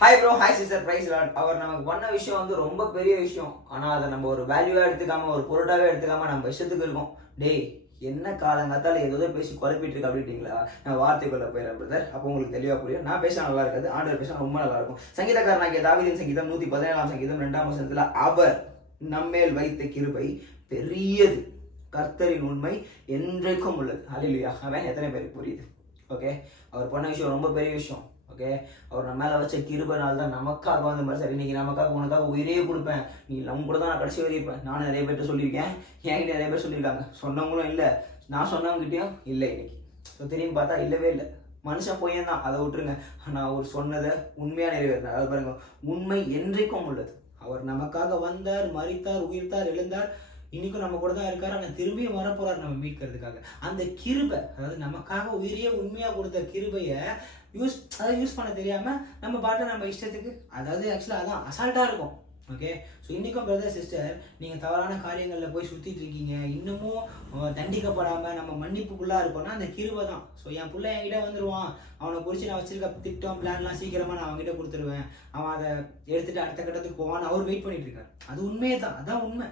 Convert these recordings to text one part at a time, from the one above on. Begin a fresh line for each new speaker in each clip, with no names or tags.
Hi bro hi sister praise lord அவர் நமக்கு பண்ண விஷயம் வந்து ரொம்ப பெரிய விஷயம். ஆனால் அதை நம்ம ஒரு வேல்யூவாக எடுத்துக்காம ஒரு பொருட்டாகவே எடுத்துக்காம நம்ம இஷ்டத்துக்கு இருக்கோம். டேய் என்ன காலங்காத்தால ஏதோ பேசி குழப்பிட்டு இருக்கு அப்படின்றீங்களா நான் வார்த்தைக்குள்ள போயிடுறேன் பிரதர் அப்போ உங்களுக்கு தெளிவாக புரியும். நான் பேச நல்லா இருக்காது ஆண்டவர் பேச ரொம்ப நல்லா இருக்கும். சங்கீதக்காரனாகிய தாவிதின் சங்கீதம் நூற்றி பதினேழாம் சங்கீதம் ரெண்டாம் வசனத்தில் அவர் நம்மேல் வைத்த கிருபை பெரியது. கர்த்தரின் உண்மை என்றைக்கும் உள்ளது. அல்லையா அவன் எத்தனை பேருக்கு புரியுது? ஓகே அவர் பண்ண விஷயம் ரொம்ப பெரிய விஷயம். ஓகே? அவர் நம்ம மேலே வச்ச கிருபனால தான் நமக்காக வந்து மாதிரி சரி இன்னைக்கு நமக்காக உனக்காக உயிரே கொடுப்பேன். நீ நம்ம கூட தான் நான் கடைசி வரைப்பேன் இருப்பேன். நானும் நிறைய பேர்ட்ட சொல்லியிருக்கேன். என்கிட்ட நிறைய பேர் சொல்லியிருக்காங்க. சொன்னவங்களும் இல்லை. நான் சொன்னவங்ககிட்டயும் இல்லை இன்னைக்கு. ஸோ திரும்பி பார்த்தா இல்லவே இல்லை. மனுஷன் பொய்யன் தான். அதை விட்டுருங்க. ஆனால் அவர் சொன்னதை உண்மையாக நிறைவேறினார் அது பாருங்க உண்மை என்றைக்கும் உள்ளது. அவர் நமக்காக வந்தார் மறித்தார் உயிர்த்தார் எழுந்தார். இன்னைக்கும் நம்ம கூட தான் இருக்காரு. ஆனால் திரும்பியும் வரப்போகிறார் நம்ம மீட்கிறதுக்காக. அந்த கிருபை அதாவது நமக்காக உயிரியே உண்மையாக கொடுத்த கிருபையை யூஸ் அதை யூஸ் பண்ண தெரியாமல் நம்ம பாட்டை நம்ம இஷ்டத்துக்கு அதாவது ஆக்சுவலாக அதான் அசால்ட்டாக இருக்கும். ஓகே ஸோ இன்றைக்கும் பிரதர் சிஸ்டர் நீங்கள் தவறான காரியங்களில் போய் சுற்றிட்டு இருக்கீங்க. இன்னமும் தண்டிக்கப்படாமல் நம்ம மன்னிப்புக்குள்ளாக இருக்கோம்னா அந்த கிருபை தான். ஸோ என் பிள்ளை என்கிட்ட வந்துடுவான் அவனை குறித்து நான் வச்சிருக்க திட்டம் பிளான்லாம் சீக்கிரமாக நான் அவங்ககிட்ட கொடுத்துருவேன். அவன் அதை எடுத்துகிட்டு அடுத்த கட்டத்துக்கு போவான்னு அவர் வெயிட் பண்ணிட்டு இருக்காரு. அது உண்மையே தான் அதான் உண்மை.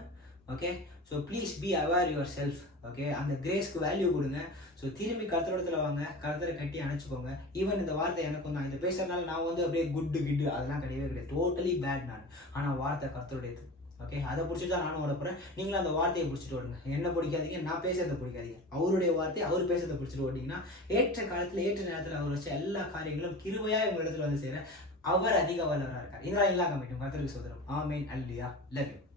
Okay so please be aware yourself okay அந்த கிரேஸ்க்கு வேல்யூ கொடுங்க. ஸோ திரும்பி கருத்தோடத்தில் வாங்க. கருத்தரை கட்டி அணைச்சிக்கோங்க. ஈவன் இந்த வார்த்தை எனக்கும் தான் இதை பேசுறதுனால நான் வந்து அப்படியே குட்டு கிட்டு அதெல்லாம் கிடையவே கிடையாது. டோட்டலி பேட் நான் ஆனால் வார்த்தை கருத்தருடையது. ஓகே அதை பிடிச்சிட்டு தான் நானும் ஓடப்போறேன் நீங்களும் அந்த வார்த்தையை பிடிச்சிட்டு ஓடுங்க. என்ன பிடிக்காதீங்க நான் பேசுறதை பிடிக்காதீங்க. அவருடைய வார்த்தையை அவர் பேசுறதை பிடிச்சிட்டு ஓட்டிங்கன்னா ஏற்ற காலத்தில் ஏற்ற நேரத்தில் அவர் வச்ச எல்லா காரியங்களும் கிருமையாக உங்கள் இடத்துல வந்து செய்கிறேன் அவர் அதிக வல்லவராக இருக்கார். இதெல்லாம் இல்லாம கமிட்டும் கருத்தருக்கு சோதரம் ஆமேன். அல்லியா லவ் யூ